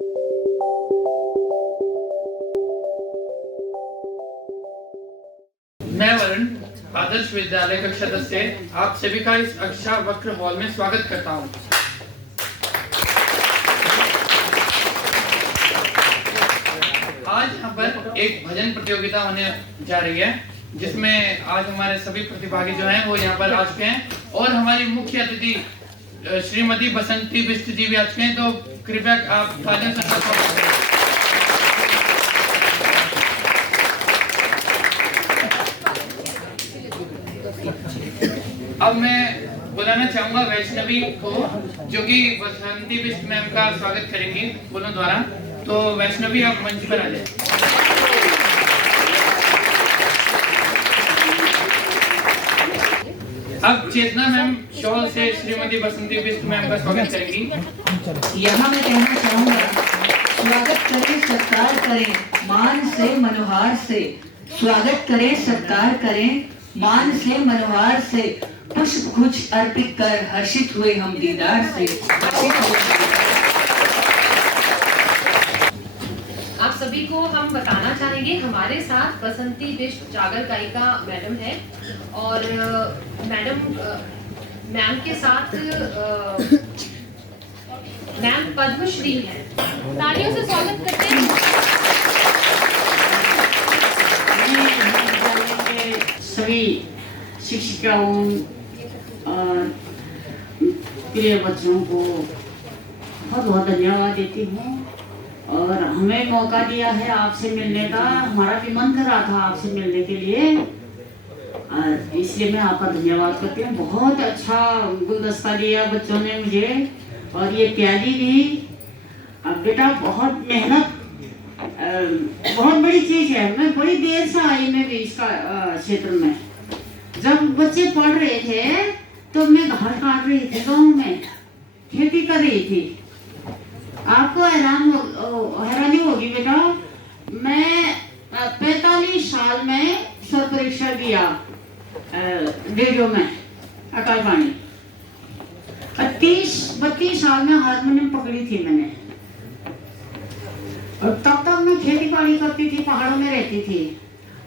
मैं वरुण आदर्श विद्यालय कक्षा 10 से आप सभी का इस अक्षा वक्र हॉल में स्वागत करता हूं। आज यहाँ पर एक भजन प्रतियोगिता होने जा रही है, जिसमें आज हमारे सभी प्रतिभागी जो हैं वो यहाँ पर आ चुके हैं और हमारी मुख्य अतिथि श्रीमती बसंती बिष्ट जी भी आ चुके हैं। तो कृपया आप तालियों से स्वागत करें। अब मैं बुलाना चाहूंगा वैष्णवी को, जो कि बसंती बिष्ट मैम का स्वागत करेंगी बोलों द्वारा। तो वैष्णवी आप मंच पर आ जाए। अब चेतना मैम शॉल से श्रीमती बसंती बिष्ट मैम का स्वागत करेंगी। यहाँ मैं कहना चाहूंगा, स्वागत करें सत्कार करें मान से मनोहार से, स्वागत करें सत्कार करें मान से मनोहार से, पुष्प गुच्छ अर्पित कर हर्षित हुए हम दीदार से। आप सभी को हम बताना चाहेंगे, हमारे साथ बसंती बिष्ट जागर गायिका मैडम है और मैम के साथ मैम पद्मश्री है। तालियों से स्वागत करते हैं। सभी शिक्षिकाओं प्रिय बच्चों को बहुत बहुत धन्यवाद देती हूँ और हमें मौका दिया है आपसे मिलने का। हमारा भी मन कर रहा था आपसे मिलने के लिए, इसलिए मैं आपका धन्यवाद करती हूँ। बहुत अच्छा गुलदस्ता दिया बच्चों ने मुझे और ये प्याली भी। बेटा बहुत मेहनत बहुत बड़ी चीज है। मैं बड़ी देर से आई मैं भी इसका क्षेत्र में। जब बच्चे पढ़ रहे थे तो मैं घर काट रही थी, गाँव में खेती कर रही थी। आपको हैरानी होगी बेटा, मैं 45 साल में स्वर परीक्षा दिया रेडियो में आकाशवाणी। 32 साल में हारमोनियम पकड़ी थी मैंने और तब तक मैं खेती बाड़ी करती थी, पहाड़ों में रहती थी।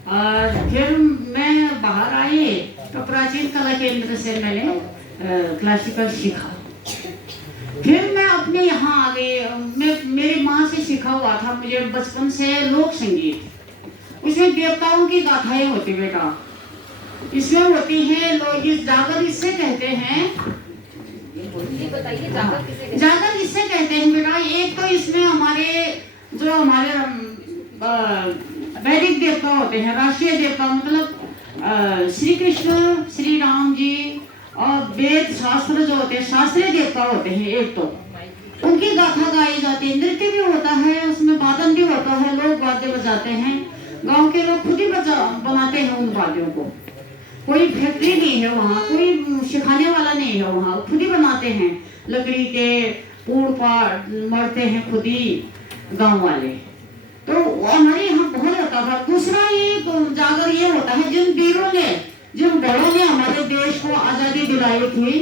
और फिर मैं बाहर आई तो प्राचीन कला केंद्र से मैंने क्लासिकल सीखा। फिर मैं अपने यहाँ आ गई। मेरी माँ से सीखा हुआ था मुझे बचपन से लोक संगीत। उसमें देवताओं की गाथाएं होती बेटा, इसमें होती है लोग। इस जागर इससे कहते हैं, जागर इससे कहते हैं बेटा। एक तो इसमें हमारे वैदिक देवता होते हैं, राष्ट्रीय देवता मतलब श्री कृष्ण श्री राम जी और वेद शास्त्र जो होते हैं शास्त्रीय देवता होते हैं। एक तो उनकी गाथा गाई जाती है, नृत्य भी होता है, उसमें वादन भी होता है, लोग वाद्य बजाते हैं। गांव के लोग खुद ही बनाते हैं उन वाद्यों को। कोई फैक्ट्री नहीं है वहाँ, कोई सिखाने वाला नहीं है वहाँ, खुद ही बनाते हैं। लकड़ी के पूड़ पाड़ मरते हैं खुद ही गाँव वाले। तो हमारे यहाँ बहुत होता था। दूसरा ये जागर ये होता है, जिन वीरों ने जिन बड़ों ने हमारे देश को आजादी दिलाई थी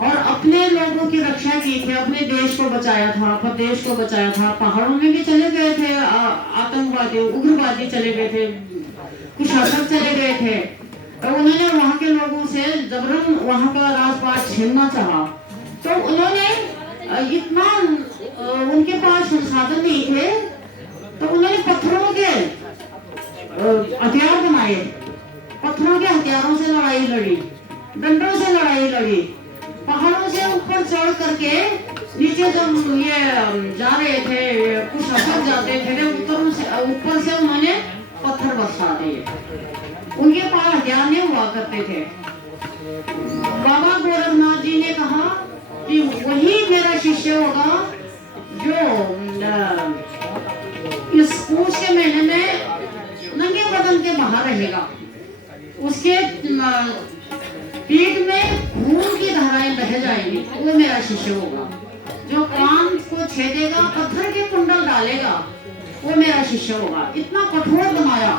और अपने लोगों की रक्षा की थी, अपने देश को बचाया था, प्रदेश को बचाया था। पहाड़ों में भी चले गए थे आतंकवादी, उग्रवादी चले गए थे, कुछ शासक चले गए थे। तो उन्होंने वहाँ के लोगों से जबरन वहाँ का राजपाट छीनना चाहा। तो उन्होंने इतना उनके पास संसाधन नहीं थे, तो उन्होंने पत्थरों के हथियार बनाए। पत्थरों के हथियारों से लड़ाई लड़ी, डंडों से लड़ाई लड़ी। पहाड़ों से ऊपर चढ़ करके नीचे जब ये जा रहे थे, कुछ शासक जाते थे, ऊपर से उन्होंने पत्थर बरसा दिए। उनके पास हथियार नहीं हुआ करते थे। बाबा गोरखनाथ जी ने कहा कि वही मेरा शिष्य होगा जो इस पूछ के महीने में नंगे बदन के बाहर रहेगा। उसके पीठ में खून की धाराएं बह जाएंगी, वो मेरा शिष्य होगा। जो कान को छेदेगा, पत्थर के कुंडल डालेगा, वो मेरा शिष्य होगा। इतना कठोर बनाया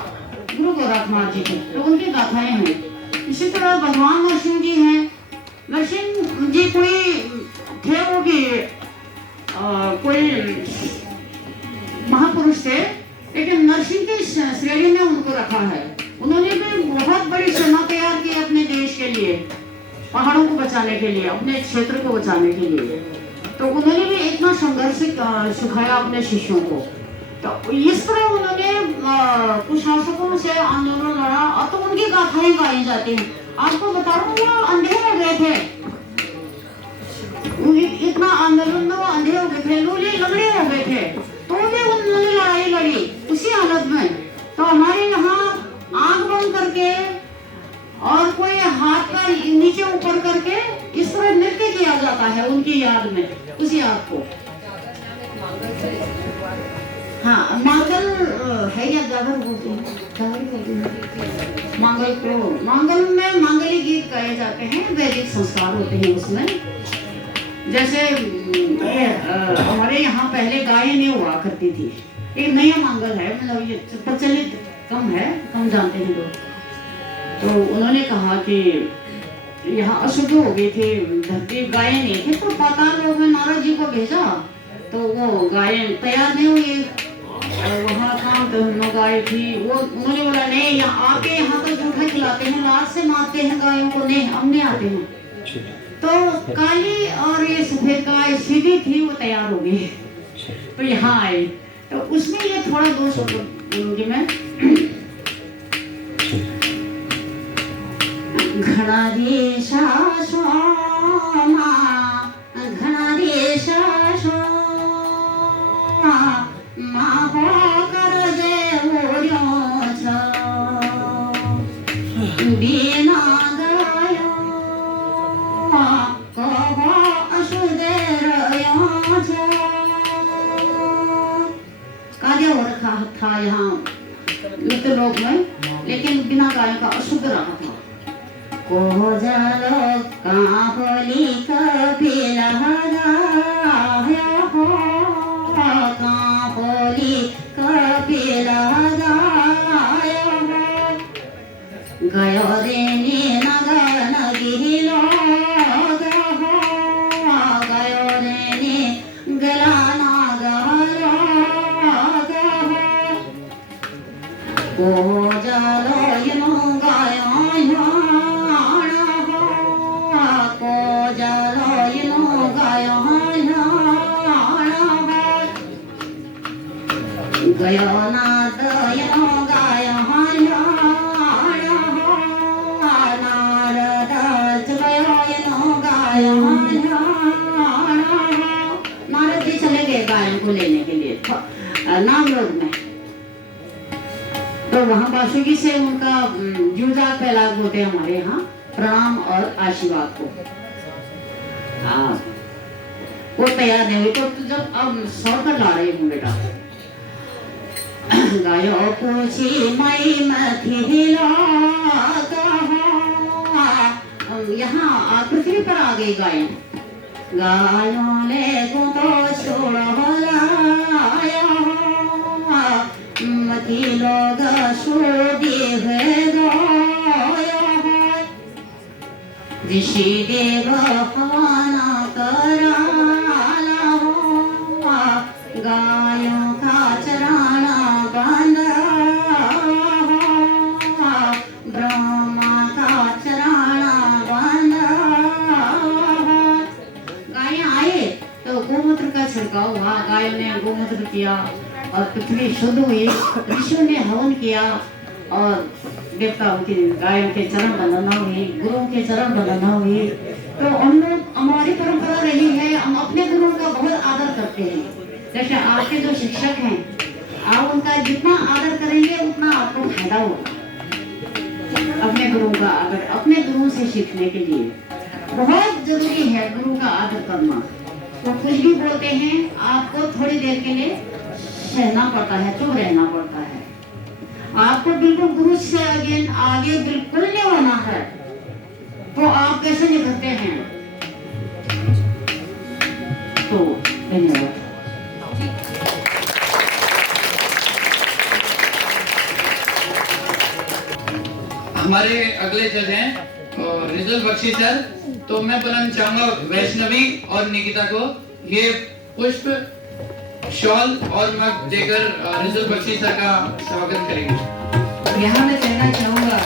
गुरु गोरखनाथ जी को। तो उनकी गाथाएं हैं। इसी तरह भगवान नरसिंह जी हैं। नरसिंह जी कोई थे वो कि कोई महापुरुष थे, लेकिन नरसिंह की श्रेणी में उनको रखा है। उन्होंने भी बहुत बड़ी सेना तैयार की अपने देश के लिए, पहाड़ों को बचाने के लिए, अपने क्षेत्र को बचाने के लिए। तो उन्होंने भी इतना संघर्ष सिखाया अपने शिष्यों को। तो इस तरह उन्होंने कुछ शासकों से आंदोलन लड़ा, और तो उनकी गाथाएं गाई जाती हैं। आपको बता रहा हूँ, वो अंधे हो गए थे, इतना आंदोलन में वो अंधे हो गए थे, लूले लंगड़े हो गए थे, तो भी उन्होंने लड़ाई लड़ी उसी हालत में। तो हमारे यहाँ आंख बंद करके और कोई हाथ का नीचे ऊपर करके इस तरह नृत्य किया जाता है उनकी याद में, उसी याद को। हाँ, मांगल है या जागर बोलते हैं, मांगल को, मांगल में मांगली गीत गाए जाते हैं, वैदिक संस्कार होते हैं उसमें। जैसे हमारे यहाँ पहले गायन हुआ करती थी, एक नया मांगल है, मतलब ये प्रचलित कम है, कम जानते हैं लोग। तो उन्होंने कहा कि यहाँ अशुद्ध हो गई थी धरती, गायन नहीं थे, तो पाताल लोग में नारद जी को भेजा, तो वो गायन तैयार नहीं हुई। वहाँ काम तो हम लोग गाय थी, वो उन्होंने बोला नहीं, यहाँ आके यहाँ तो जूठा खिलाते हैं, लात से मारते हैं गायों को, नहीं हम नहीं आते हैं। तो काली और ये सफेद गाय सीधी थी, वो तैयार हो गई, तो यहाँ आए। तो उसमें ये थोड़ा दोष होंगे मैं घना देशा सोमा, घना देशा सोमा, माँ कर दे ओरियो छ, बिना गायो कहो अशुद्ध रयो छ। कार्य हो रखा था यहाँ नृत्य लोक में, लेकिन बिना गायों का अशुद्ध रहा था। को जालो कांपली कपिला गाया हो, कांपली कपिला गाया हो, गयो देनी नगन गिलो गहो, गयो देनी गलाना गलो गहो, को जालो यनो गायो गयो नाद यनो गायो नारद गयो यनो गायो। नारद जी चले गए गायों को लेने के लिए नामलोक में। तो वहाँ वासुकी से उनका जूझा पहला बोलते हैं हमारे यहाँ, प्रणाम और आशीर्वाद को। वो तैयार नहीं हुई, तो जब अब सौकर ला रही हूँ बेटा, गायो पूछी मई मथिला, यहाँ पृथ्वी पर आ गई गाय, गायों ले को तो छोड़ो मथी लोग शोदी है ऋषि देव हवाना कराला हो, गायों का चराना बंद हो, ब्रह्मा का चराना बंद हो। गायें आए तो गोमूत्र का छिड़काव हुआ, गायों ने गोमूत्र किया और पृथ्वी शुद्ध हुई, ऋषियों ने हवन किया और देवताओं के गायों के चरण वंदना हुई, गुरुओं के चरण वंदना हुई। तो हम लोग, हमारी परंपरा रही है, हम अपने गुरुओं का बहुत आदर करते हैं। जैसे आपके जो शिक्षक हैं, आप उनका जितना आदर करेंगे उतना आपको फायदा होगा। अपने गुरुओं का आदर, अपने गुरुओं से सीखने के लिए बहुत जरूरी है गुरु का आदर करना। वो कुछ भी बोलते हैं, आपको थोड़ी देर के लिए सहना पड़ता है, चुप रहना पड़ता है। आपको बिल्कुल गुरु से आगे बिल्कुल नहीं होना है, तो आप कैसे निकलते हैं? तो धन्यवाद। हमारे अगले जज हैं रिजल बख्शी सर। तो मैं बुलाना चाहूंगा वैष्णवी और निकिता को। ये पुष्प शॉल और मग देकर रिजल बख्शी सर का स्वागत करेंगे। यहाँ मैं कहना चाहूँगा,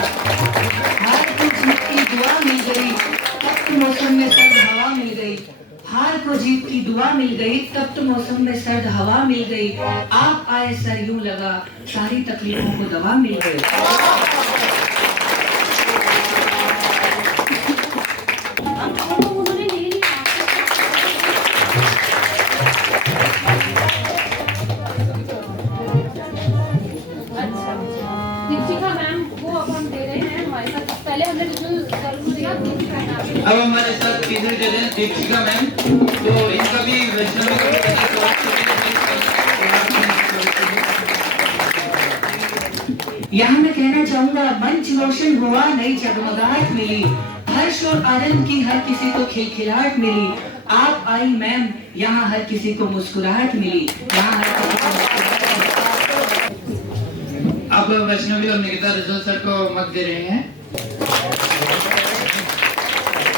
हार को जीत की दुआ मिल गई, तब तो मौसम में सर्द हवा मिल गई। हार को जीत की दुआ मिल गई, तब तो मौसम में सर्द हवा मिल गई। आप आए सर यूं लगा, सारी तकलीफों को दवा मिल गई। दीपिका मैम वो अब हम दे रहे हैं हमारे साथ। पहले हमने रिजल्ट जरूर दिया, दीपिका मैम अब हमारे साथ तीसरे जज हैं दीपिका मैम, तो इनका भी वैष्णवी का यहाँ मैं कहना चाहूँगा, मंच रोशन हुआ, नई जगमगाहट मिली, हर्ष और आनंद की हर किसी को खिलखिलाहट मिली। आप आई मैम, यहाँ हर किसी को मुस्कुराहट मिली, यहाँ हर किसी को मुस्कुराहट मिली। अब वैष्णवी और निकिता रिजल सर को मत दे रहे हैं।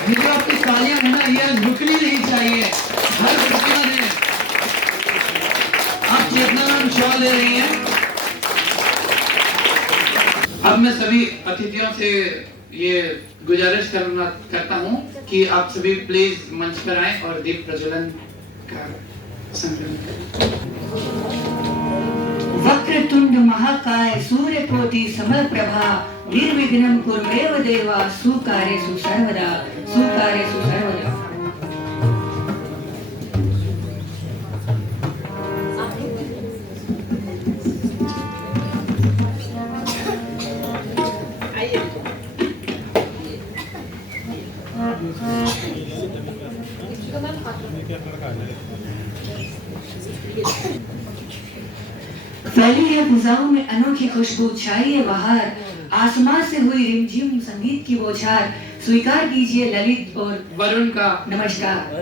ये जो आपकी तालियां है ना, ये रुकनी नहीं चाहिए, हर प्रतिभा दें। आप चेतना मैम शॉल ले रही हैं। अब मैं सभी अतिथियों से ये गुजारिश करता हूँ कि आप सभी प्लीज मंच पर आएं और दीप प्रज्वलन का संकलन करें। वक्रतुंड महाकाय सूर्यकोटि समप्रभा निर्विघ्नं कुर्मेव देवा सुकार्येषु सर्वदा सुकार्येषु सर्वदा। दीपिका मैम फैली है फिजाओं में अनोखी खुशबू, छाई है बहार, आसमां से हुई रिमझिम संगीत की बौछार। स्वीकार कीजिए ललित और वरुण का नमस्कार।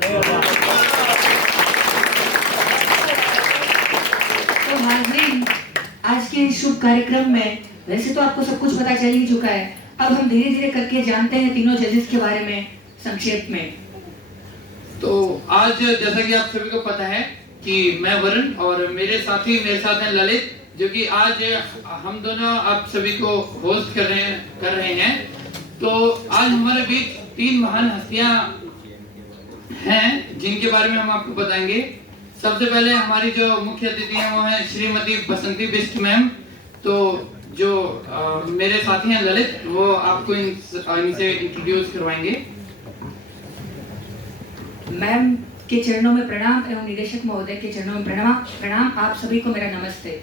तो हाज़रीन, आज के इस शुभ कार्यक्रम में वैसे तो आपको सब कुछ पता चल ही चुका है, अब हम धीरे धीरे करके जानते हैं तीनों जजेस के बारे में संक्षेप में। तो आज जैसा कि आप सभी को पता है कि मैं वरुण और मेरे साथ हैं ललित, जो कि आज हम दोनों आप सभी को होस्ट कर रहे हैं। तो आज हमारे बीच तीन महान हस्तियां हैं जिनके बारे में हम आपको बताएंगे। सबसे पहले हमारी जो मुख्य अतिथि हैं वो हैं श्रीमती बसंती बिष्ट मैम। तो जो मेरे साथी हैं ललित, वो आपको इनसे इंट्रोड्यूस करवाएंगे। मैम के चरणों में प्रणाम एवं निदेशक महोदय के चरणों में प्रणाम। आप सभी को मेरा नमस्ते।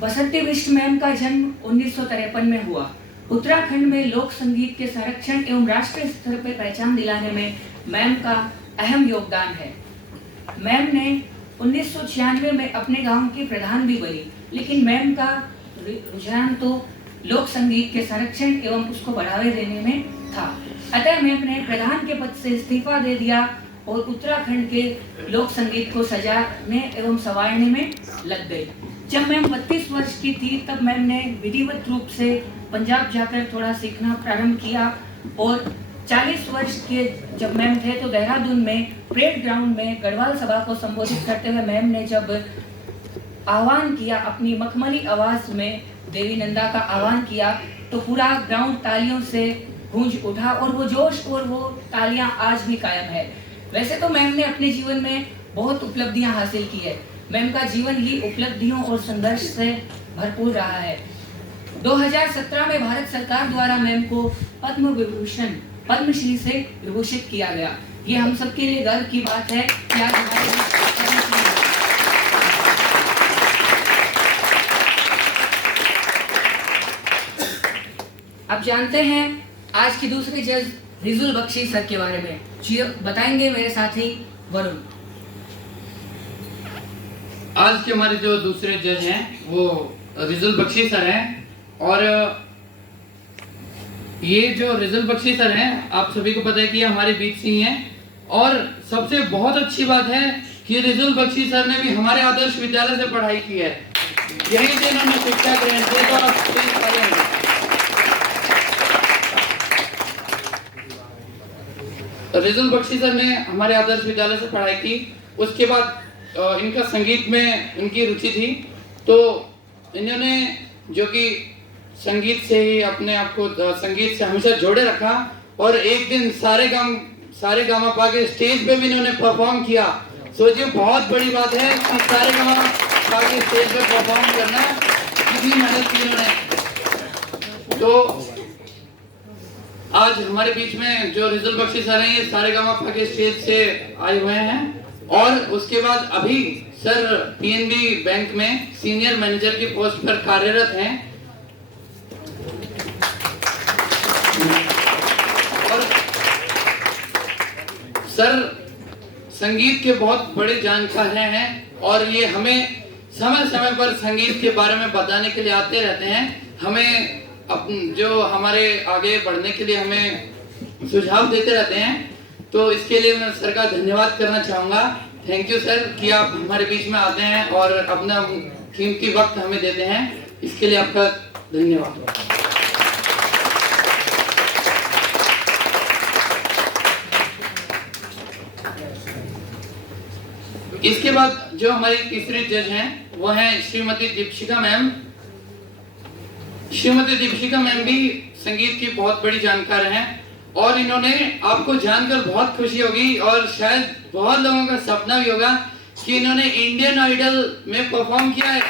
बसंती बिष्ट मैम का जन्म 1953 में हुआ। उत्तराखंड में लोक संगीत के संरक्षण एवं राष्ट्रीय स्तर पर पहचान दिलाने में मैम का अहम योगदान है। मैम ने 1996 में अपने गांव की प्रधान भी बनी, लेकिन मैम का रुझान तो लोक संगीत के संरक्षण एवं उसको बढ़ावे देने में था। अतः मैम ने प्रधान के पद से इस्तीफा दे दिया और उत्तराखंड के लोक संगीत को सजाने एवं संवारने में लग गई। जब मैम 32 वर्ष की थी तब मैम ने विधिवत रूप से पंजाब जाकर थोड़ा सीखना प्रारंभ किया और 40 वर्ष के जब मैम थे तो देहरादून में परेड ग्राउंड में गढ़वाल सभा को संबोधित करते हुए मैम ने जब आह्वान किया, अपनी मखमली आवाज में देवी नंदा का आह्वान किया, तो पूरा ग्राउंड तालियों से गूंज उठा और वो जोश और वो तालियां आज भी कायम है। वैसे तो मैम ने अपने जीवन में बहुत उपलब्धियां हासिल की है। मैम का जीवन ही उपलब्धियों और संघर्ष से भरपूर रहा है। 2017 में भारत सरकार द्वारा मैम को पद्म विभूषण पद्मश्री से विभूषित किया गया। ये हम सबके लिए गर्व की बात है कि आज हमारे अब जानते हैं आज की दूसरी जज रिजुल बख्शी सर के बारे में। बताएंगे मेरे साथी वरुण। आज के हमारे जो दूसरे जज हैं वो रिजुल बख्शी सर हैं और ये जो रिजुल बख्शी सर हैं आप सभी को पता है कि ये हमारे बीच से ही हैं। और सबसे बहुत अच्छी बात है कि रिजुल बख्शी सर ने भी हमारे आदर्श विद्यालय से पढ़ाई की है, यहीं से इन्होंने शिक्षा ग्रहण की। तो आप प्लीज पढ़ें। रिजुल बख्शी सर ने हमारे आदर्श विद्यालय से पढ़ाई की। उसके बाद इनका संगीत में इनकी रुचि थी, तो इन्होंने जो कि संगीत से ही अपने आप को संगीत से हमेशा जोड़े रखा, और एक दिन सारे गामा पा के स्टेज पे भी इन्होंने परफॉर्म किया। सोचिए बहुत बड़ी बात है कि सारे गामा पा के स्टेज पे परफॉर्म करना, कितनी मेहनत की इन्होंने। तो आज हमारे बीच में जो रिजल बख्शी सर हैं, ये सारे गामा पा के स्टेज से आए हुए हैं, और उसके बाद अभी सर पीएनबी बैंक में सीनियर मैनेजर की पोस्ट पर कार्यरत हैं। और सर संगीत के बहुत बड़े जानकार हैं, और ये हमें समय समय पर संगीत के बारे में बताने के लिए आते रहते हैं, हमें जो हमारे आगे बढ़ने के लिए हमें सुझाव देते रहते हैं। तो इसके लिए मैं सर का धन्यवाद करना चाहूँगा। थैंक यू सर कि आप हमारे बीच में आते हैं और अपना कीमती वक्त हमें देते हैं, इसके लिए आपका धन्यवाद। इसके बाद जो हमारी तीसरी जज हैं वो हैं श्रीमती दीपशिका मैम। श्रीमती दीपशिका मैम भी संगीत की बहुत बड़ी जानकार हैं, और इन्होंने आपको जानकर बहुत खुशी होगी और शायद बहुत लोगों का सपना भी होगा कि इन्होंने इंडियन आइडल में परफॉर्म किया है।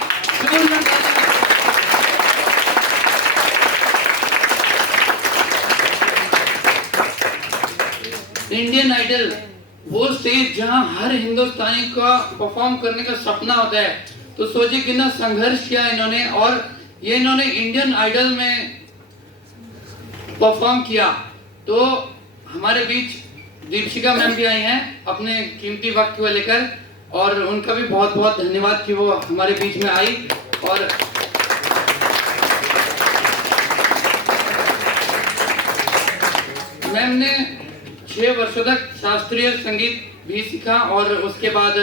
इंडियन आइडल वो स्टेज जहां हर हिंदुस्तानी का परफॉर्म करने का सपना होता है। तो सोचिए कितना संघर्ष किया इन्होंने, और ये इन्होंने इंडियन आइडल में परफॉर्म किया। तो हमारे बीच दीपशिका मैम भी आई हैं अपने कीमती वक्त को लेकर, और उनका भी बहुत बहुत धन्यवाद कि वो हमारे बीच में आई। और मैम ने 6 वर्षों तक शास्त्रीय संगीत भी सीखा, और उसके बाद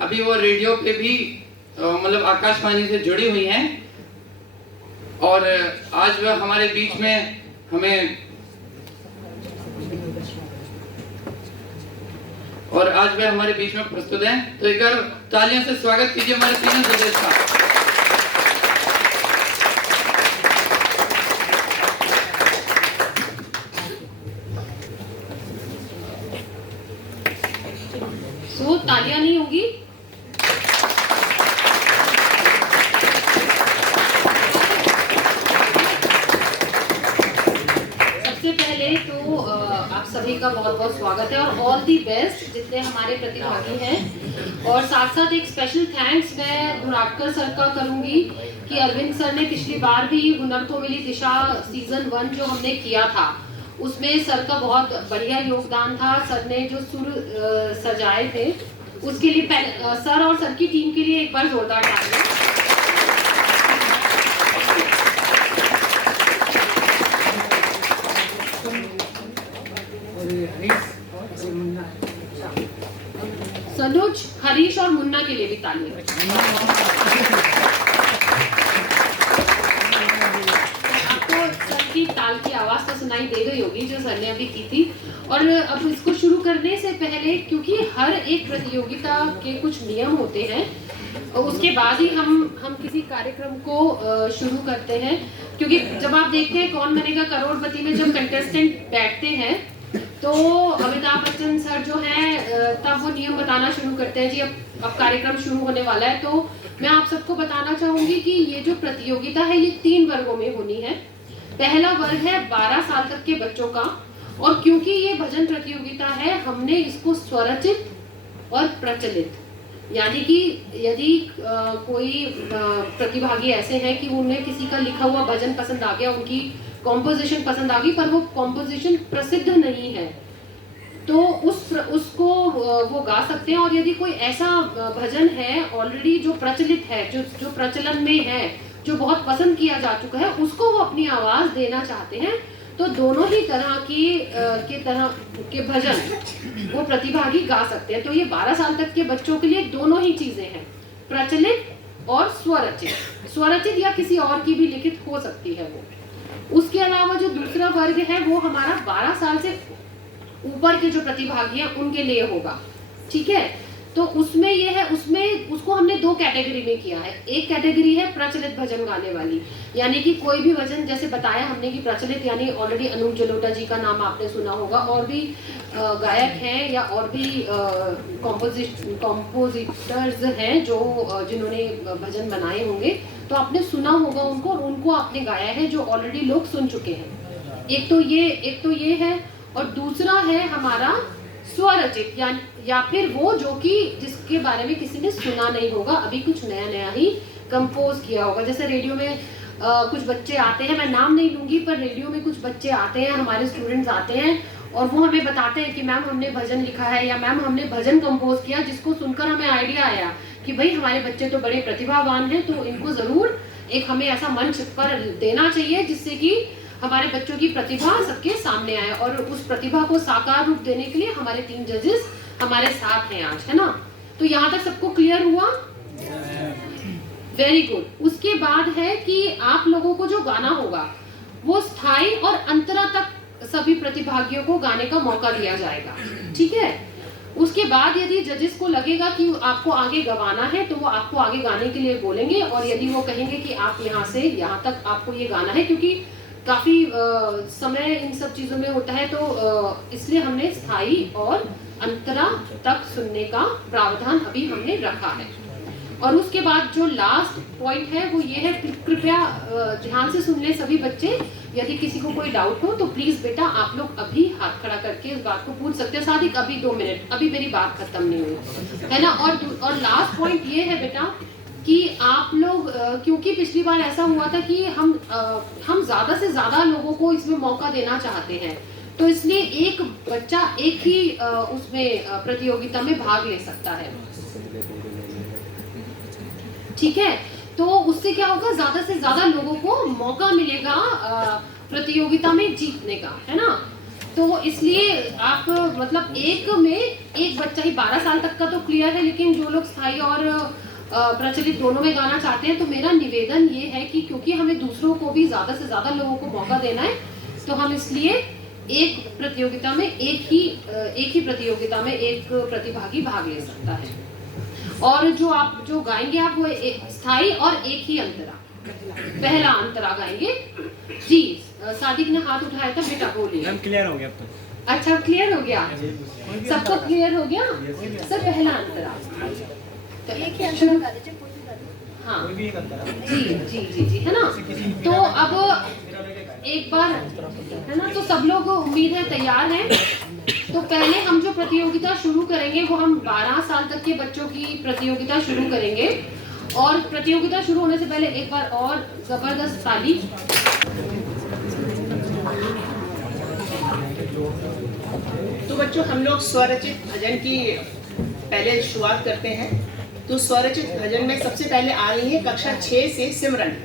अभी वो रेडियो पे भी मतलब आकाशवाणी से जुड़ी हुई हैं, और आज वह हमारे बीच में हमें प्रस्तुत हैं। तो एक बार तालियों से स्वागत कीजिए हमारे तीनों जजेस का। तालियां नहीं होगी? सबसे पहले तो आप सभी का बहुत बहुत स्वागत है और ऑल दी बेस्ट जितने हमारे प्रतिभागी हैं। और साथ साथ एक स्पेशल थैंक्स मैं दुराटकर सर का करूंगी कि अरविंद सर ने पिछली बार भी हुनर को मिली दिशा सीजन 1 जो हमने किया था उसमें सर का बहुत बढ़िया योगदान था। सर ने जो सुर सजाए थे उसके लिए सर और सर की टीम के लिए एक बार जोरदार तालियां। सनोज, हरीश और मुन्ना के लिए भी तालियां। आपको सर की ताल की आवाज तो सुनाई दे गई होगी जो सर ने अभी की थी। और अब इसको शुरू करने से पहले, क्योंकि हर एक प्रतियोगिता के कुछ नियम होते हैं, उसके बाद ही हम किसी कार्यक्रम को शुरू करते हैं। क्योंकि जब आप देखते हैं कौन बनेगा करोड़पति में जब कंटेस्टेंट बैठते हैं तो अमिताभ बच्चन सर जो है तब वो नियम बताना शुरू करते हैं। जी अब कार्यक्रम शुरू होने वाला है। तो मैं आप सबको बताना चाहूंगी कि ये जो प्रतियोगिता है ये 3 वर्गों में होनी है। पहला वर्ग है 12 साल तक के बच्चों का, और क्योंकि ये भजन प्रतियोगिता है हमने इसको स्वरचित और प्रचलित, यानी कि यदि कोई प्रतिभागी ऐसे हैं कि उन्हें किसी का लिखा हुआ भजन पसंद आ गया, उनकी कॉम्पोजिशन पसंद आ गई, पर वो कॉम्पोजिशन प्रसिद्ध नहीं है, तो उसको वो गा सकते हैं। और यदि कोई ऐसा भजन है ऑलरेडी जो प्रचलित है, जो प्रचलन में है, जो बहुत पसंद किया जा चुका है, उसको वो अपनी आवाज देना चाहते हैं, तो दोनों ही तरह के भजन वो प्रतिभागी गा सकते हैं। तो ये 12 साल तक के बच्चों के लिए दोनों ही चीजें हैं, प्रचलित और स्वरचित। स्वरचित या किसी और की भी लिखित हो सकती है वो। उसके अलावा जो दूसरा वर्ग है वो हमारा 12 साल से ऊपर के जो प्रतिभागी हैं उनके लिए होगा, ठीक है। तो उसमें ये है, उसमें उसको हमने दो कैटेगरी में किया है। एक कैटेगरी है प्रचलित भजन गाने वाली, यानी कि कोई भी भजन, जैसे बताया हमने कि प्रचलित यानी ऑलरेडी अनूप जलोटा जी का नाम आपने सुना होगा, और भी गायक हैं या और भी कॉम्पोजिटर्स हैं जो जिन्होंने भजन बनाए होंगे, तो आपने सुना होगा उनको, और उनको आपने गाया है जो ऑलरेडी लोग सुन चुके हैं। एक तो ये है, और दूसरा है हमारा स्वरचित या फिर वो जो कि जिसके बारे में किसी ने सुना नहीं होगा, अभी कुछ नया नया ही कंपोज किया होगा। जैसे रेडियो में कुछ बच्चे आते हैं, मैं नाम नहीं लूंगी, पर रेडियो में कुछ बच्चे आते हैं, हमारे स्टूडेंट्स आते हैं और वो हमें बताते हैं कि मैम हमने भजन लिखा है या मैम हमने भजन कंपोज किया, जिसको सुनकर हमें आइडिया आया कि भाई हमारे बच्चे तो बड़े प्रतिभावान हैं, तो इनको जरूर एक हमें ऐसा मंच पर देना चाहिए जिससे कि हमारे बच्चों की प्रतिभा सबके सामने आए। और उस प्रतिभा को साकार रूप देने के लिए हमारे 3 जजेस हमारे साथ हैं आज, है ना। तो यहाँ तक सबको क्लियर हुआ? Very good. उसके बाद है कि आप लोगों को जो गाना होगा वो स्थाई और अंतरा तक सभी प्रतिभागियों को गाने का मौका दिया जाएगा, ठीक है। उसके बाद यदि जजेस को लगेगा कि आपको आगे गवाना है तो वो आपको आगे गाने के लिए बोलेंगे, और यदि वो कहेंगे कि आप यहाँ से यहाँ तक आपको ये गाना है, क्योंकि काफी समय इन सब चीजों में होता है, तो इसलिए हमने स्थाई और अंतरा तक सुनने का प्रावधान अभी हमने रखा है। और उसके बाद जो लास्ट पॉइंट है वो ये है, कृपया ध्यान से सुन ले सभी बच्चे। यदि किसी को कोई डाउट हो तो प्लीज बेटा आप लोग अभी हाथ खड़ा करके इस बात को पूछ सकते हैं। सादिक अभी 2 मिनट, अभी मेरी बात खत्म नहीं हुई है ना। और लास्ट पॉइंट ये है बेटा कि आप लोग, क्योंकि पिछली बार ऐसा हुआ था कि हम ज्यादा से ज्यादा लोगों को इसमें मौका देना चाहते हैं, तो इसलिए एक बच्चा एक ही उसमें प्रतियोगिता में भाग ले सकता है, ठीक है। तो उससे क्या होगा, ज्यादा से ज्यादा लोगों को मौका मिलेगा प्रतियोगिता में जीतने का, है ना। तो इसलिए आप मतलब एक बच्चा ही 12 साल तक का तो क्लियर है, लेकिन जो लोग स्थायी और प्रचलित दोनों में गाना चाहते हैं, तो मेरा निवेदन ये है कि क्योंकि हमें दूसरों को भी ज्यादा से ज्यादा लोगों को मौका देना है, तो हम इसलिए एक प्रतियोगिता में एक ही प्रतियोगिता में एक प्रतिभागी भाग ले सकता है। और जो गाएंगे आप वो स्थाई और एक ही अंतरा, पहला अंतरा गाएंगे। जी सादिक ने हाथ उठाया था, बेटा बोलिए। मैम क्लियर हो गया अब तो। अच्छा क्लियर हो गया, सबको क्लियर हो गया सर। पहला अंतरा तो एक ही अंतरा गा दीजिए, हाँ कोई भी एक अंतरा। जी है ना। तो अब एक बार है ना, तो सब लोग उम्मीद है तैयार हैं। तो पहले हम जो प्रतियोगिता शुरू करेंगे वो हम 12 साल तक के बच्चों की प्रतियोगिता शुरू करेंगे। और प्रतियोगिता शुरू होने से पहले एक बार और जबरदस्त ताली। तो बच्चों हम लोग स्वरचित भजन की पहले शुरुआत करते हैं। तो स्वरचित भजन में सबसे पहले आ रही है कक्षा 6 से सिमरन।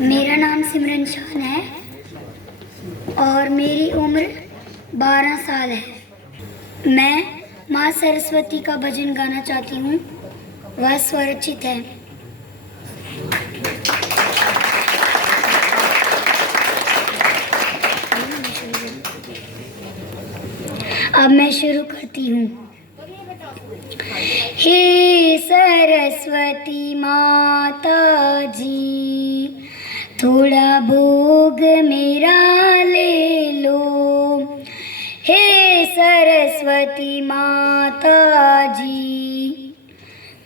मेरा नाम सिमरन शान है और मेरी उम्र 12 साल है। मैं माँ सरस्वती का भजन गाना चाहती हूँ, वह स्वरचित है। अब मैं शुरू करती हूँ। हे सरस्वती माता जी, थोड़ा भोग मेरा ले लो। हे सरस्वती माता जी,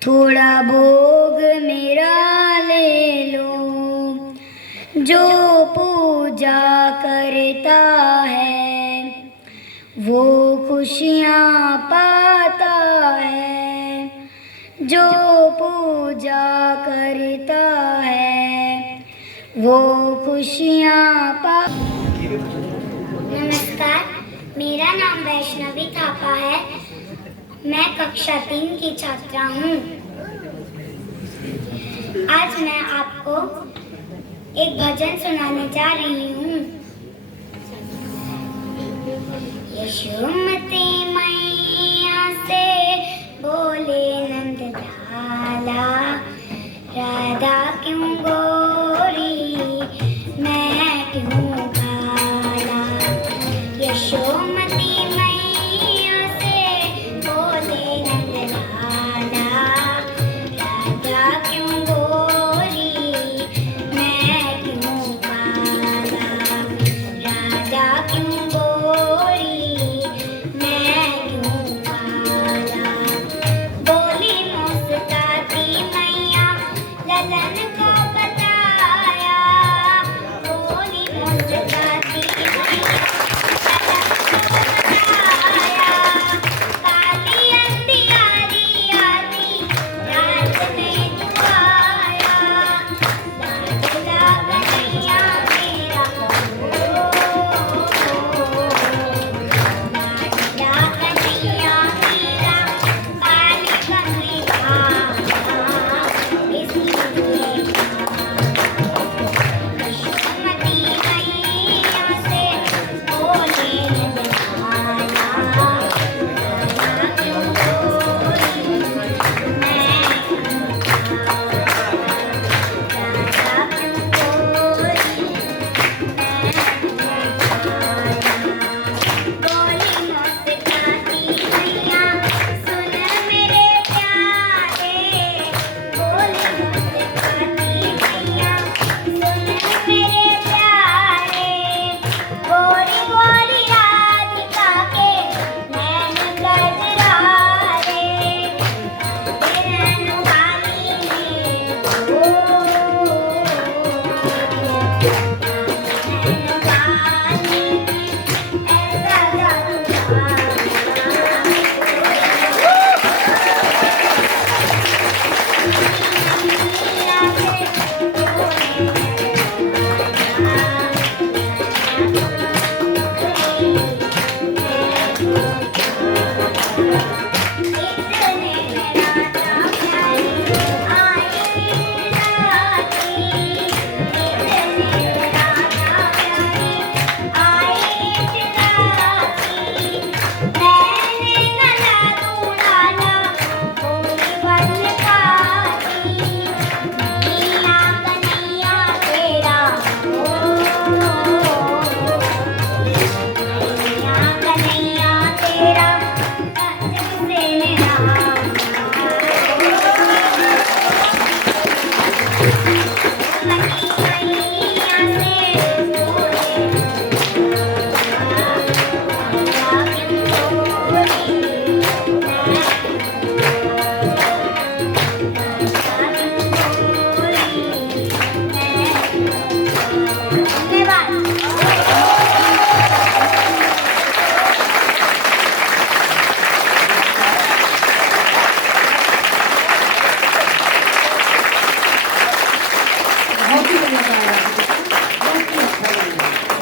थोड़ा भोग मेरा ले लो। जो पूजा करता है वो खुशियाँ पाता है। जो पूजा करता है वो खुशियाँ पा। नमस्कार, मेरा नाम वैष्णवी थापा है। मैं कक्षा 3 की छात्रा हूँ। आज मैं आपको एक भजन सुनाने जा रही हूँ। यशोमती मैया से बोले नंद लाला, राधा क्यों गो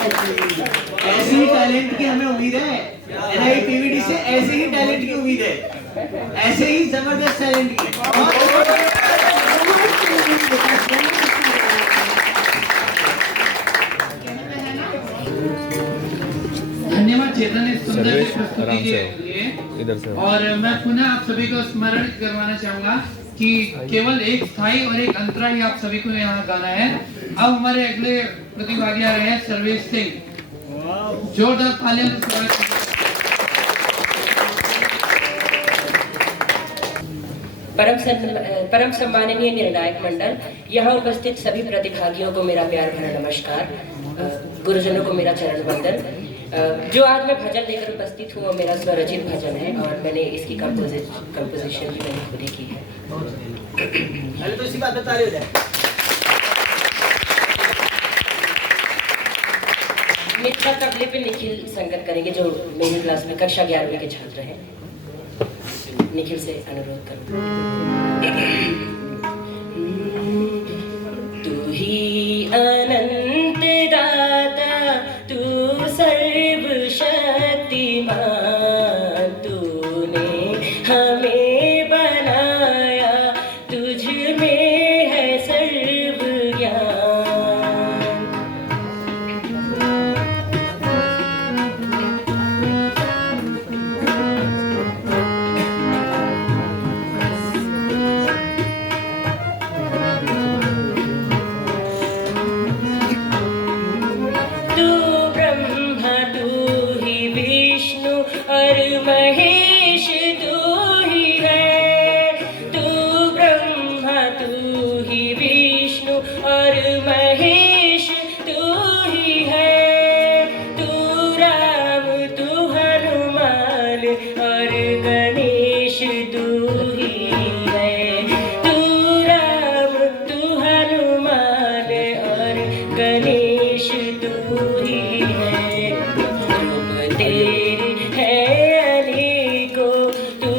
ऐसे ही टैलेंट की हमें उम्मीद है, NIE PVT से ऐसे ही टैलेंट की उम्मीद है, ऐसे ही जबरदस्त टैलेंट की। धन्यवाद चेतन इस सुंदर प्रस्तुति के लिए। और मैं पुनः आप सभी को स्मरण करवाना चाहूंगा कि केवल एक स्थाई और एक अंतरा ही आप सभी को यहाँ गाना है। अब हमारे अगले प्रतिभागी आ रहे हैं सर्वेश सिंह। जोरदार तालियों से स्वागत करें। परम सम्माननीय निर्णायक मंडल, यहाँ उपस्थित सभी प्रतिभागियों को मेरा प्यार भरा नमस्कार, गुरुजनों को मेरा चरण वंदन। जो आज मैं भजन लेकर उपस्थित हूँ वो मेरा स्वरचित भजन है और मैंने इसकी कंपोजिशन भी मैंने खुद ही की है। पहले तो इसी बात बता रहे हो जाए। मित्रा तबले पे निखिल संगत करेंगे जो मेरी क्लास में कक्षा 11वीं के छात्र हैं। निखिल से अनुरोध करूँ। तू ही अनंत दाता, तू सर्वशक्तिमान, तूने हमें बनाया, तुझ में है सर्व ज्ञान। तू ब्रह्मा, तू ही विष्णु और महेश, तू ही है। तू ब्रह्मा, तू ही विष्णु और महेश, तू ही है। तू राम, तू हनुमान और गणेश, तू ही है। तू राम, तू हनुमान और गणेश, तू ही है। रूप तेरे है अनेकों, तू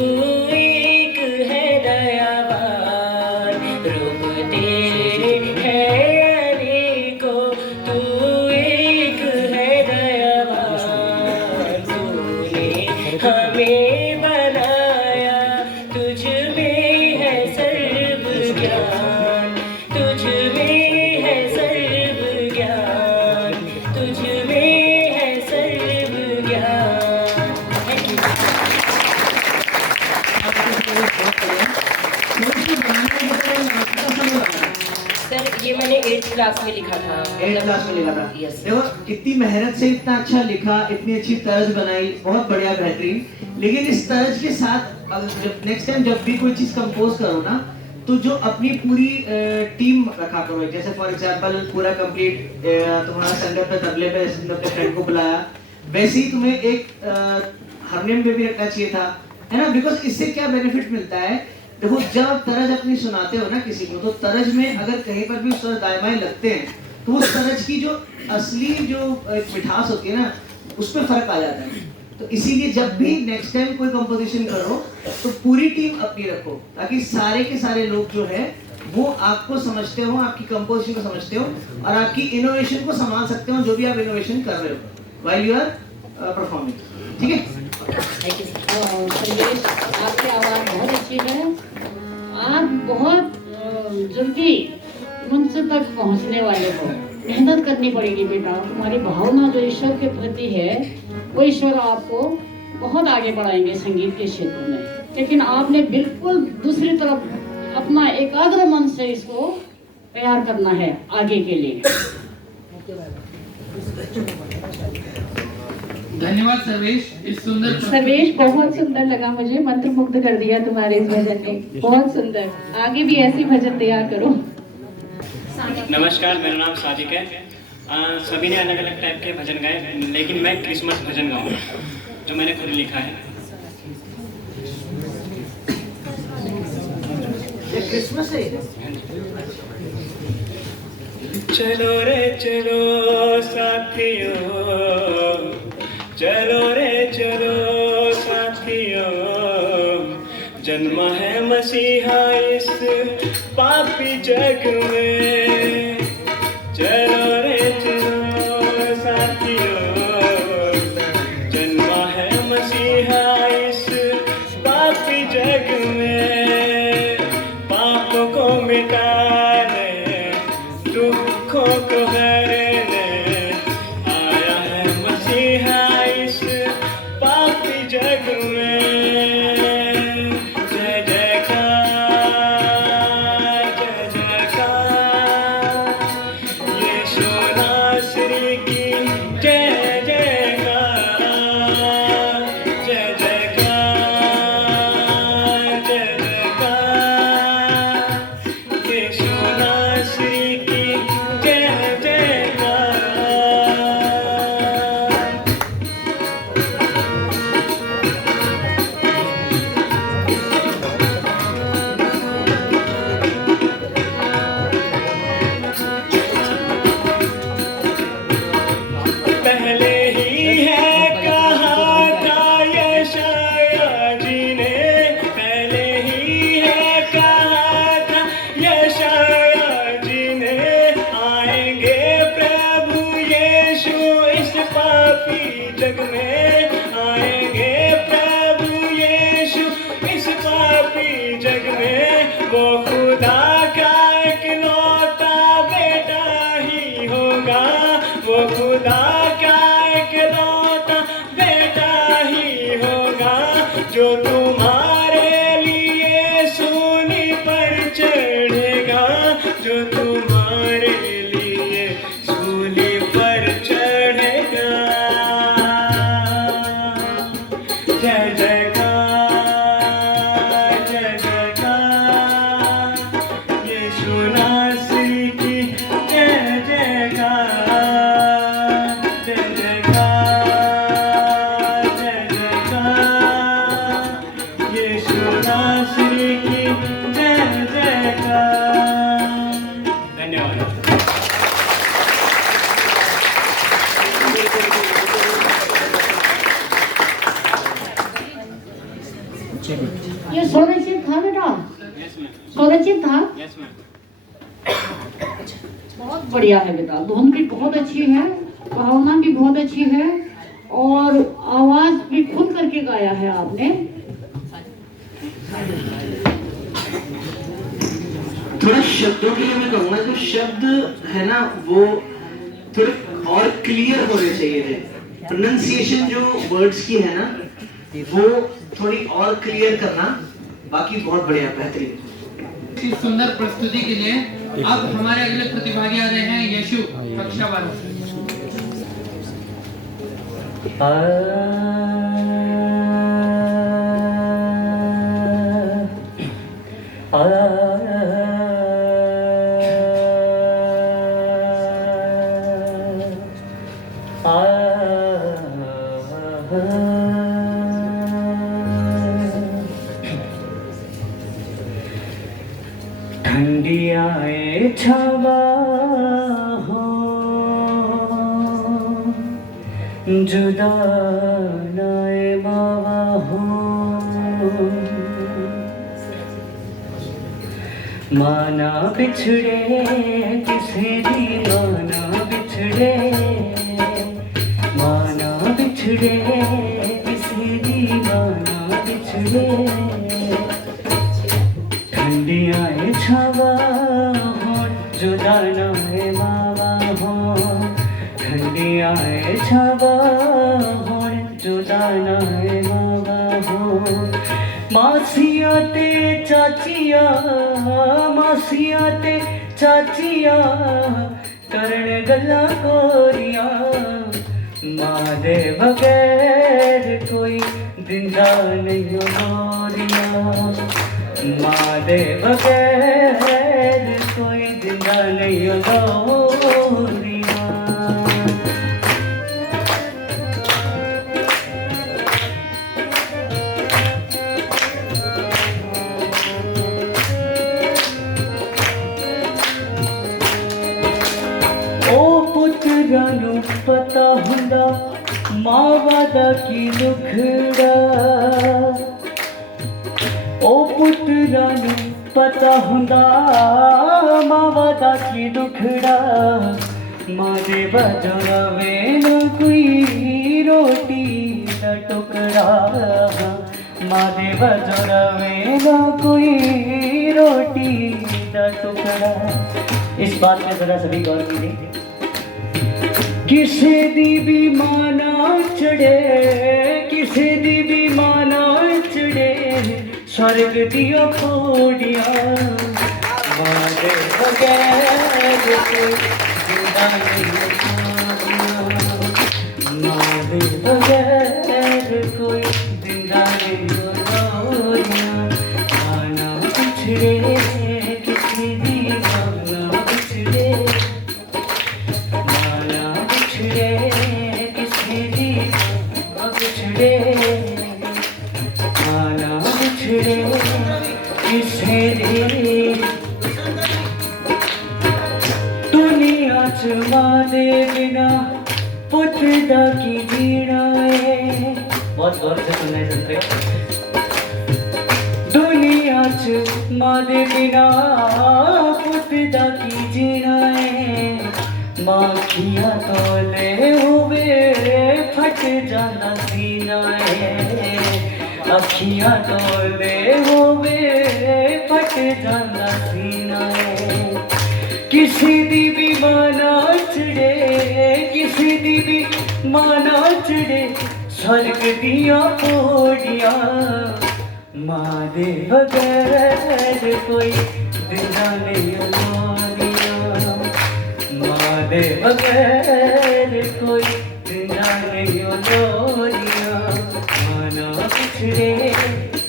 एक है दयावान। रूप तेरे है अनेकों, तू एक है दयावान। तूने हमें बनाया, तुझ में है सर्व ज्ञान। तुझ में है सर्व ज्ञान, तुझ में है सर्व ज्ञान। Thank you. सर ये मैंने 8th क्लास में लिखा था। 8th क्लास में लिखा था। Yes. देखो इतनी मेहनत से इतना अच्छा लिखा, इतनी अच्छी तर्ज बनाई, बहुत बढ़िया, बेहतरीन। लेकिन इस तर्ज के साथ जब नेक्स्ट टाइम जब भी कोई चीज कंपोज करो ना, तो जो अपनी पूरी टीम रखा करो। जैसे फॉर एग्जांपल पूरा कंप्लीट तुम्हारा संगत पे तबले पे जैसे तुमने अपने फ्रेंड को बुलाया, वैसे ही तुम्हें एक हारमोनियम पे भी रखना चाहिए था, है ना। बिकॉज इससे क्या बेनिफिट मिलता है, देखो जब तरज अपनी सुनाते हो ना किसी को, तो तरज में अगर कहीं पर भी स्वर दाएं लगते हैं तो उस तरज की जो असली जो एक मिठास होती है ना, उस पर फर्क आ जाता है। तो इसीलिए जब भी नेक्स्ट टाइम कोई कंपोजिशन करो तो पूरी टीम अपनी रखो, ताकि सारे के सारे लोग जो है वो आपको समझते हो, आपकी कंपोजिशन को समझते हो और आपकी इनोवेशन को संभाल सकते हो, जो भी आप इनोवेशन कर रहे हो व्हाइल यू आर परफॉर्मिंग। ठीक है। संदेश, आपकी आवाज़ बहुत अच्छी है। आप बहुत जल्दी मंच तक पहुंचने वाले हो। मेहनत करनी पड़ेगी बेटा। तुम्हारी भावना जो ईश्वर के प्रति है, वो ईश्वर आपको बहुत आगे बढ़ाएंगे संगीत के क्षेत्र में। लेकिन आपने बिल्कुल दूसरी तरफ अपना एकाग्र मन से इसको तैयार करना है आगे के लिए। धन्यवाद सर्वेश इस सुंदर। सर्वेश बहुत सुंदर लगा मुझे, मंत्रमुग्ध कर दिया तुम्हारे इस भजन ने, बहुत सुंदर। आगे भी ऐसे भजन तैयार करो। नमस्कार, मेरा नाम सादिक है। सभी ने अलग अलग टाइप के भजन गाए, लेकिन मैं क्रिसमस भजन गाऊंगा जो मैंने खुद लिखा है। ये क्रिसमस है। चलो रे चलो साथियों, चलो रे चलो साथियों, जन्मा है मसीहा इस पापी जग में। चलो रे चलो साथियों, जय जयकार जय जयकार जय जयकार यीशु नासरी की जय जयकार। पहले ही है कहा था यशाया जी ने, पहले ही है कहा था यशाया जी ने, आएंगे प्रभु यीशु इस पापी जग में, आएंगे प्रभु यीशु इस पापी जग में। वो खुदा का इकलौता बेटा ही होगा, वो खुदा का इकलौता बेटा ही होगा, जो तुम्हारे लिए सूली पर चढ़ेगा, जो तुम्हारे लिए सूली पर चढ़ेगा। जय जयकार जय जयकार यीशु नासरी की जय जयकार जय जयकार जय जयकार यीशु नासरी की जय जयकार। धन्यवाद। ये स्वरचित था बेटा, स्वरचित था। बहुत बढ़िया है बेटा, धुन भी बहुत अच्छी है, भावना भी बहुत अच्छी है और आवाज भी खुल करके गाया है आपने। थोड़ा शब्दों के लिए मैं कहूँगा जो शब्द है ना वो थोड़े और क्लियर होने चाहिए थे। प्रोनाउंसिएशन जो वर्ड्स की है ना वो थोड़ी और क्लियर करना, बाकी बहुत बढ़िया बेहतरीन। इस सुंदर प्रस्तुति के लिए अब हमारे अगले प्रतिभागी आ रहे हैं यशु कक्षा 12 से। ठंडियाए छावा हो जुदा नाए मावा हो, माना बिछड़े किसी दी माना बिछड़े, माना बिछड़े किसी दी माना बिछड़े। ठंडियाए छावा हो जुदा नाए मावा हो, ठंडियाए छावा हो जुदा नाए मावा हो। मासिया ते चाचिया, मासिया ते चाचिया करण गल्ला कोरिया, मां दे बगैर कोई दिंदा नहीं मोरिया, मां दे बगैर कोई दिंदा नहीं मोरिया। ਨੂੰ ਪਤਾ ਹੁੰਦਾ ਮਾਵਾਂ ਦਾ ਕੀ ਦੁਖੜਾ, ਉਹ ਪੁੱਤਰਾਂ ਨੂੰ ਪਤਾ ਹੁੰਦਾ ਮਾਵਾਂ ਦਾ ਕੀ ਦੁਖੜਾ। ਮਾਂ ਦੇ ਵਜੋਂ ਰਵੇ ਨਾ ਕੋਈ ਰੋਟੀ ਦਾ ਟੁਕੜਾ, माँ दे वजों रवेगा कोई रोटी का टुकड़ा। इस बात में जरा सभी गौर कीजिए। किसी दी भी मां ना चढ़े, किसी दी भी मां ना चढ़े स्वर्ग दिया पौड़ियां, मां दे बगैर कोई जिंदा नहीं। पुतदा की जीना है। बहुत गौर से सुनना है संतरे। दुनिया च मां दे बिना पुतदा की जीना है। मां खिया तोले हुए फट जाना सीना है। अखियां तोले हुए फट जाना सीना है। किसी दी भी माना चढ़े, किसी दी भी माना चढ़े, स्वर्ग दिया पौड़ियां। मां दे बगैर कोई दिना नहीं लोनिया। मां दे बगैर कोई दिना नहीं लोनिया। माना बिछड़े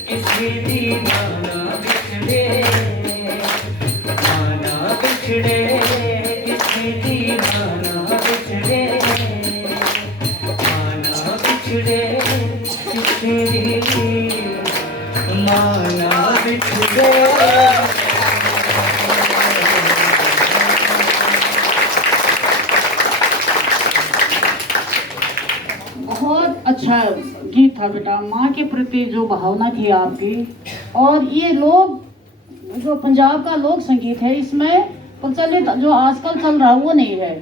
किसी दी माना बिछड़े, माना बिछड़े किसी दी माना बिछड़े, माना बिछड़े किसी दी माना बिछड़े। बहुत अच्छा गीत था बेटा, माँ के प्रति जो भावना थी आपकी। और ये लोग जो पंजाब का लोक संगीत है, इसमें प्रचलित जो आजकल चल रहा वो नहीं है।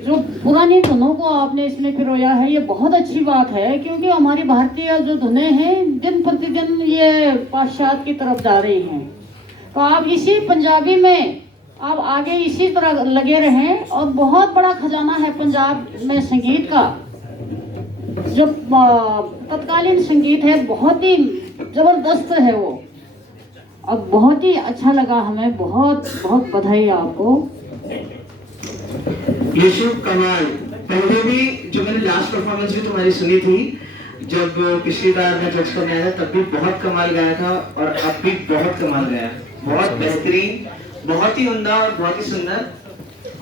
जो पुरानी धुनों को आपने इसमें पिरोया है, ये बहुत अच्छी बात है। क्योंकि हमारी भारतीय जो धुनें हैं दिन प्रतिदिन ये पाश्चात्य की तरफ जा रही हैं। तो आप इसी पंजाबी में आप आगे इसी तरह लगे रहें। और बहुत बड़ा खजाना है पंजाब में संगीत का। जो तत्कालीन संगीत है बहुत ही जबरदस्त है वो। और बहुत ही अच्छा लगा हमें। बहुत बहुत बधाई आपको। यूसुफ कमाल, पहले भी जो मैंने लास्ट परफॉर्मेंस भी तुम्हारी सुनी थी, जब पिछली बार मैं जज करने आया था, तब भी बहुत कमाल गाया था और अब भी बहुत कमाल गाया। बहुत बेहतरीन, बहुत ही उम्दा और बहुत ही सुंदर।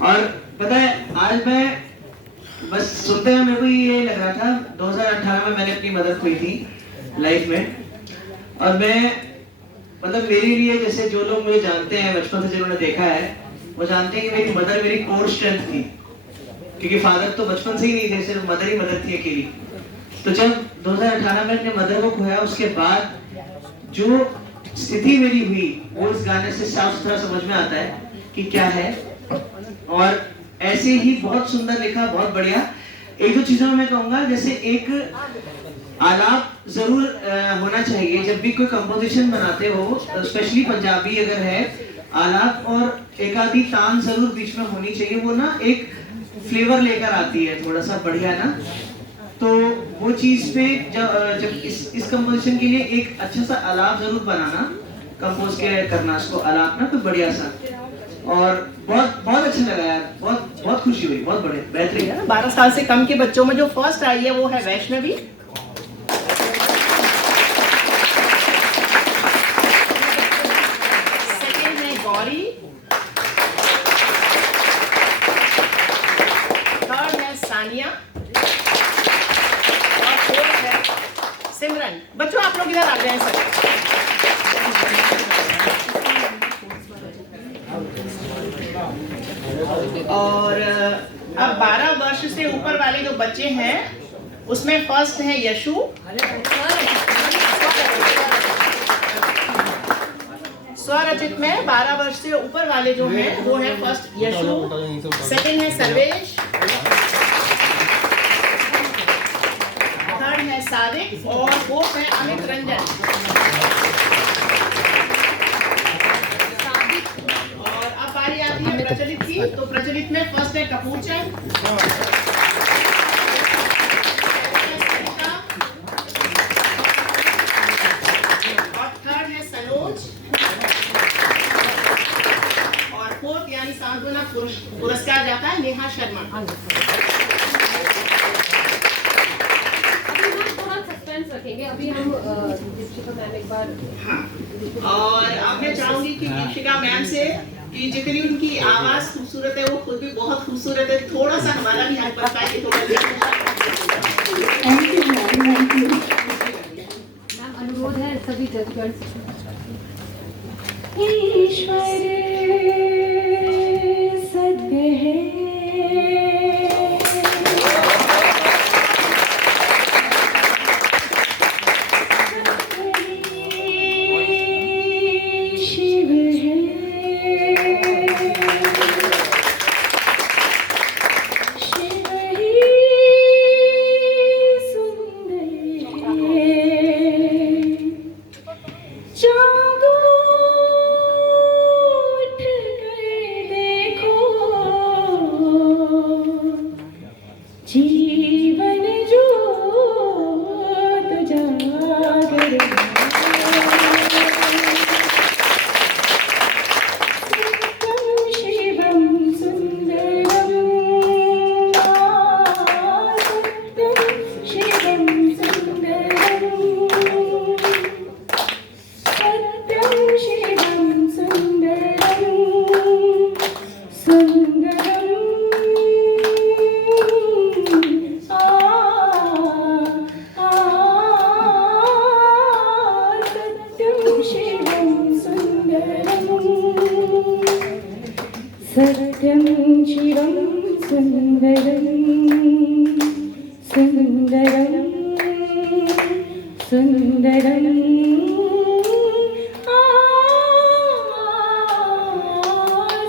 और पता है, आज मैं बस सुनते हुए मेरे को ये लग रहा था, 2018 में मैंने अपनी मदर खोई थी लाइफ में। और मैं मतलब मेरे लिए, जैसे जो लोग मुझे जानते हैं बचपन से, जिन्होंने देखा है, वो जानते हैं कि मेरी मदर मेरी कोर स्ट्रेंथ थी। क्योंकि फादर तो बचपन से ही नहीं थे, सिर्फ मदर ही मदर थी अकेली। तो जब 2018 में अपने मदर को खोया, उसके बाद जो स्थिति मेरी हुई, वो इस गाने से साफ सुथरा समझ में आता है कि क्या है। और ऐसे ही बहुत सुंदर लिखा, बहुत बढ़िया। एक दो चीजों में मैं कहूंगा, जैसे एक आलाप जरूर होना चाहिए जब भी कोई कंपोजिशन बनाते हो, स्पेशली पंजाबी अगर है, आलाप और एक आधी तान जरूर बीच में होनी चाहिए। वो ना एक फ्लेवर लेकर आती है थोड़ा सा बढ़िया ना। तो वो चीज पे जब इस कंपोजिशन के लिए एक अच्छा सा आलाप जरूर बनाना, कंपोज के करना इसको आलाप ना, तो बढ़िया सा। और बहुत बहुत अच्छा लगा यार, बहुत बहुत खुशी हुई, बहुत बढ़िया, बेहतरीन। 12 साल से कम के बच्चों में जो फर्स्ट आई है वो है वैष्णवी। सेकंड है गौरी। थर्ड है सानिया। और फोर्थ है सिमरन। बच्चों आप लोग इधर आ जाएं सर। और अब 12 वर्ष से ऊपर वाले जो बच्चे हैं, उसमें फर्स्ट है यशु। स्वरचित में 12 वर्ष से ऊपर वाले जो हैं, वो है फर्स्ट यशु। सेकंड है सर्वेश। थर्ड है सादिक। और फोर्थ है अमित रंजन। प्रचलित की, तो प्रचलित में फर्स्ट है कपूर चंद। और थर्ड है सनोज। और फोर्थ यानी सांत्वना पुरस्कार जाता है नेहा शर्मा। रखेंगे अभी हम दीक्षिका मैम एक बार। हाँ, और अब मैं चाहूंगी कि दीक्षिका मैम से कि जितनी उनकी आवाज खूबसूरत है, वो खुद भी बहुत खूबसूरत है, थोड़ा सा हमारा भी हाथ पड़ता है। मैम अनुरोध है सभी जजगण ईश्वर सत्य है। जीवन ज्योत जागर सत्यं शिवं सुंदरं सत्यं शिवं सुंदरं सत्यं शिवं सुंदरं सुंदरं सत्यं शिवं सुंदरं सुंदरं सुंदरं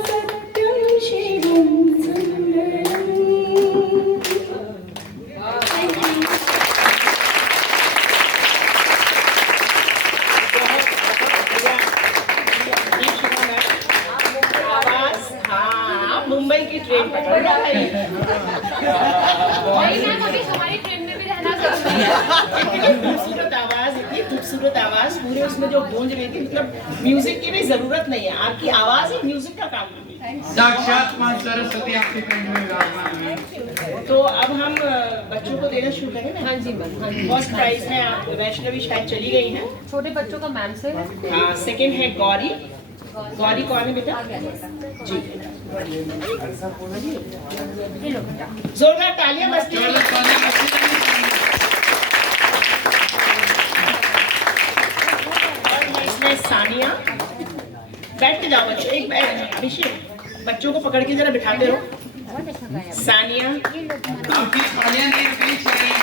सत्यं शिवं सुंदरं। मुंबई की ट्रेन पकड़ हमारी ट्रेन में भी रहना जरूरी है। इतनी खूबसूरत आवाज पूरे उसमें जो गूंज रही थी, मतलब म्यूजिक की भी जरूरत नहीं है, आपकी आवाज ही म्यूजिक का काम कर रही है। साक्षात मां सरस्वती आपके कंठ में विराजमान है। तो अब हम बच्चों को देना शुरू करें ना। हाँ जी मैम, हाँ जी। फर्स्ट प्राइज में आप वैष्णवी शायद चली गई हैं। छोटे बच्चों का मैम से। हाँ, सेकंड है गौरी। गौरी कौन है बेटा? जी, जोरदार तालियां बजती हैं। और है इसमें सानिया। बैठ के जाओ बच्चों, एक अभिषेक बच्चों को पकड़ के जरा बिठाते रहो। सानिया आपकी तालियां नहीं रुकनी चाहिए।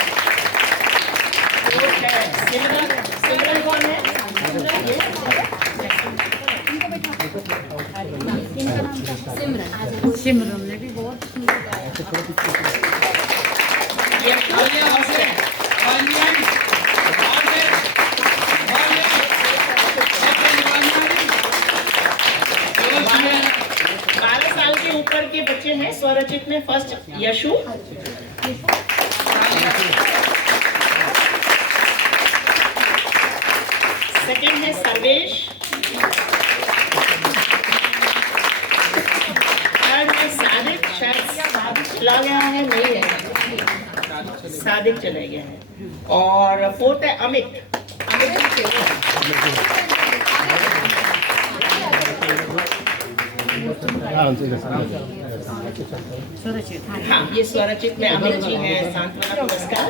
सिमरन, सिमरन कौन है? सिमरन ने भी बहुत सुंदर गाया। के ऊपर के बच्चे हैं स्वरचित में। फर्स्ट यशु, सेकंड है सर्वेश, थर्ड है सादिक। शायद चला गया है, नहीं है, सादिक चला गया है। और फोर्थ है अमित। हाँ, ये स्वरचित में अमित जी हैं। सांत्वना पुरस्कार।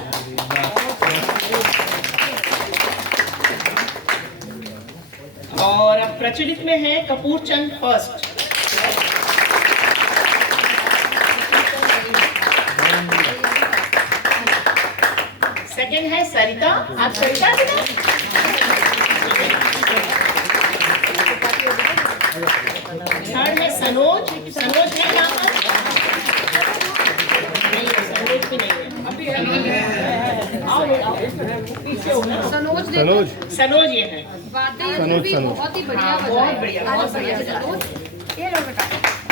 और प्रचलित में है कपूर चंद फर्स्ट। सेकंड है सरिता। आप सरिता भी ना? थर्ड है सनोज। सनोज है यहाँ पर? नहीं है, सनोज भी नहीं है। सनोज ये है। सनोज बहुत ही बढ़िया, बहुत बढ़िया, बहुत बढ़िया।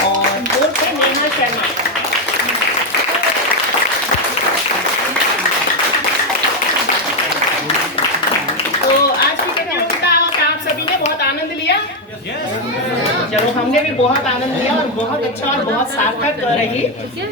और फोर्थ है नेहा शर्मा। तो आज की प्रतियोगिता का आप सभी ने बहुत आनंद लिया। चलो, हमने भी बहुत आनंद लिया और बहुत अच्छा और बहुत सार्थक रही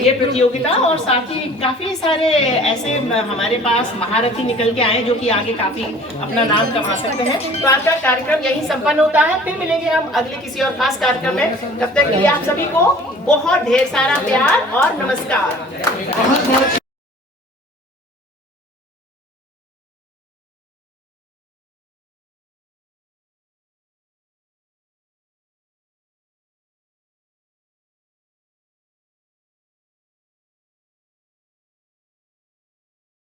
ये प्रतियोगिता। और साथ ही काफी सारे ऐसे हमारे पास महारथी निकल के आए जो कि आगे काफी अपना नाम कमा सकते हैं। तो आज का कार्यक्रम यही संपन्न होता है। फिर मिलेंगे हम अगले किसी और खास कार्यक्रम में। तब तक के लिए आप सभी को बहुत ढेर सारा प्यार और नमस्कार।